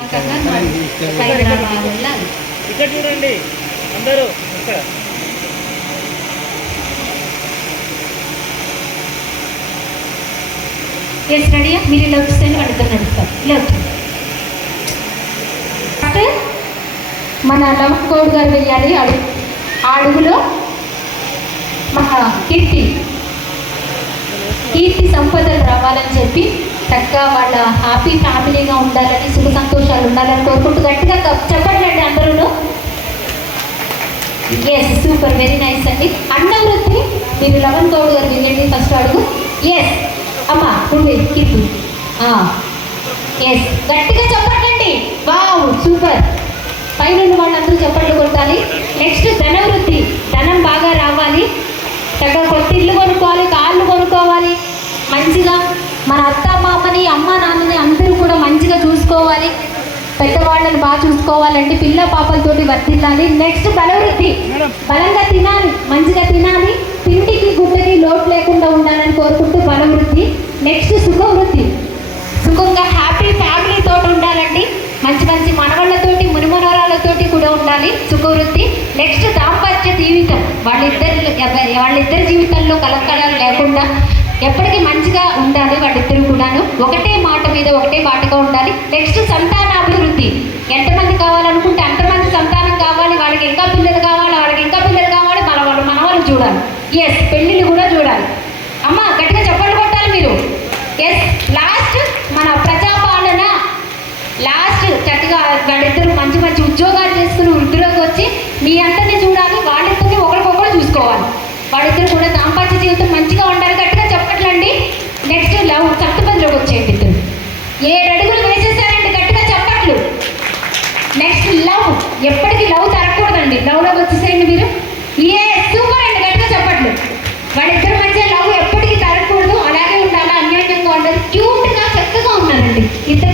ఇక్కడ చూడండి అందరూ ఇక్కడ ఎస్ రెడీయా? మీరు ఇలా వచ్చేసరికి వాళ్ళిద్దరు నడుస్తారు. ఇలా వచ్చారు. మన లవన్ గౌడ్ గారు వెయ్యాలి అడుగు. ఆ అడుగులో మన కీర్తి సంపదలు రావాలని చెప్పి చక్కగా వాళ్ళ హ్యాపీ ఫ్యామిలీగా ఉండాలని, సుఖ సంతోషాలు ఉండాలని కోరుకుంటూ గట్టిగా చెప్పండి అందరూ. ఎస్, సూపర్, వెరీ నైస్ అండి. అన్న వృత్తి మీరు లవన్ గౌడ్ గారు వెయ్యండి ఫస్ట్ అడుగు. ఎస్ అమ్మా, నువ్వు కీర్తి. ఎస్, గట్టిగా చెప్పండి. Wow, super. పైన వాళ్ళందరూ చెప్పట్లు కొట్టాలి. నెక్స్ట్ ధనవృత్తి, ధనం బాగా రావాలి. చక్కగా కొత్త ఇల్లు కొనుక్కోవాలి, కార్లు కొనుక్కోవాలి. మంచిగా మన అత్త మామని, అమ్మ నాన్నని అందరూ కూడా మంచిగా చూసుకోవాలి. పెద్దవాళ్ళని బాగా చూసుకోవాలంటే పిల్ల పాపలతోటి వర్తిల్లాలి. నెక్స్ట్ బలవృత్తి, బలంగా తినాలి, మంచిగా తినాలి, తిండికి గుడ్డకి లోటు లేకుండా ఉండాలని కోరుకుంటూ బలవృత్తి. నెక్స్ట్ సుఖవృత్తి, సుఖంగా హ్యాపీ ఫ్యామిలీ తోటి ఉండాలండి. మంచి మంచి మనవళ్ళతోటి మునిమనవరాలతోటి కూడా ఉండాలి, సుఖవృత్తి. నెక్స్ట్ దాంపత్య జీవితం, వాళ్ళిద్దరి జీవితంలో కలకడాలు లేకుండా ఎప్పటికీ మంచిగా ఉండాలి వాళ్ళిద్దరు కూడాను. ఒకటే మాట మీద ఒకటే బాటగా ఉండాలి. నెక్స్ట్ సంతానాభివృద్ధి, ఎంతమంది కావాలనుకుంటే అంతమంది సంతానం కావాలి. వాళ్ళకి ఇంకా పిల్లలు కావాలి, వాళ్ళకి ఇంకా పిల్లలు కావాలి, మనవాళ్ళు చూడాలి. ఎస్, పెళ్ళిళ్ళు కూడా చూడాలి. అమ్మ గట్టిగా చెప్పండి కొట్టాలి మీరు. ఎస్, లాస్ట్ మన ప్రజాపాలన. లాస్ట్ చక్కగా వాళ్ళిద్దరు మంచి మంచి ఉద్యోగాలు చేసుకుని వృద్ధిలోకి వచ్చి మీ అందరినీ చూడాలి, వాళ్ళిద్దరిని ఒకరికొకరు చూసుకోవాలి. వాళ్ళిద్దరు కూడా దాంపత్య జీవితం మంచిగా ఉండాలి. గట్టిగా చెప్పట్లండి. నెక్స్ట్ లవ్, సప్తపదిలోకి వచ్చేయండి. ఇద్దరు 7 అడుగులు వేసేసారండి, గట్టిగా చెప్పట్లు. నెక్స్ట్ లవ్, ఎప్పటికీ లవ్ తరగకూడదండి. లవ్లోకి వచ్చేసేయండి మీరు. ఏ సూపర్ అండి, గట్టిగా చెప్పట్లు. వాళ్ళిద్దరు మధ్య లవ్ ఎప్పటికీ తరగకూడదు, అలాగే ఉండాలి, అన్యోన్యంగా ఉండాలి. క్యూట్గా చక్కగా ఉన్నారండి ఇద్దరు.